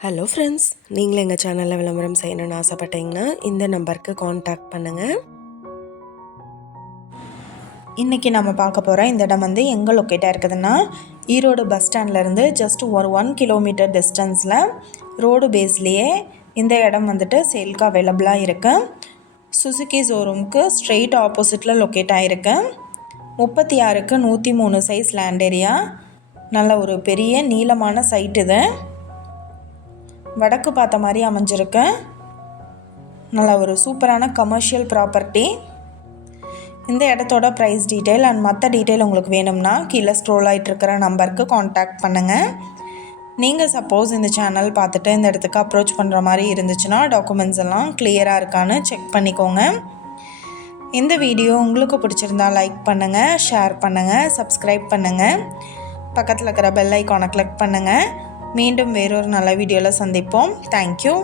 Hello friends நீங்களும் எங்கள் சேனலில் விளம்பரம் செய்யணும்னு ஆசைப்பட்டீங்கன்னா இந்த நம்பருக்கு காண்டாக்ட் பண்ணுங்கள் இன்றைக்கி நம்ம பார்க்க போகிற இந்த இடம் வந்து எங்கே லொக்கேட்டாக இருக்குதுன்னா ஈரோடு பஸ் ஸ்டாண்ட்லேருந்து ஜஸ்ட் ஒரு ஒன் கிலோமீட்டர் டிஸ்டன்ஸில் ரோடு பேஸ்லேயே இந்த இடம் வந்துட்டு சேல்க்கு அவைலபிளாக இருக்குது சுசுகி ஷோரூம்க்கு ஸ்ட்ரெயிட் ஆப்போசிட்டில் லொக்கேட் ஆகிருக்கு முப்பத்தி ஆறுக்கு நூற்றி மூணு சைஸ் லேண்ட் ஏரியா நல்ல ஒரு பெரிய நீளமான சைட் இது. வடக்கு பார்த்த மாதிரி அமைஞ்சிருக்கு. நல்ல ஒரு சூப்பரான கமர்ஷியல் ப்ராப்பர்ட்டி இந்த இடத்தோட ப்ரைஸ் டீட்டெயில் அண்ட் மற்ற டீட்டெயில் உங்களுக்கு வேணும்னா கீழே ஸ்க்ரோல் ஆகிட்டு இருக்கிற நம்பருக்கு காண்டாக்ட் பண்ணுங்கள் நீங்கள் சப்போஸ் இந்த சேனல் பார்த்துட்டு இந்த இடத்துக்கு அப்ரோச் பண்ணுற மாதிரி இருந்துச்சுன்னா டாக்குமெண்ட்ஸ் எல்லாம் கிளியராக இருக்கான்னு செக் பண்ணிக்கோங்க. இந்த வீடியோ உங்களுக்கு பிடிச்சிருந்தா லைக் பண்ணுங்கள் ஷேர் பண்ணுங்கள் சப்ஸ்கிரைப் பண்ணுங்கள் பக்கத்தில் இருக்கிற பெல் ஐக்கானை கிளிக் பண்ணுங்கள் மீண்டும் வேறொரு நல்ல வீடியோவில் சந்திப்போம். தேங்க்யூ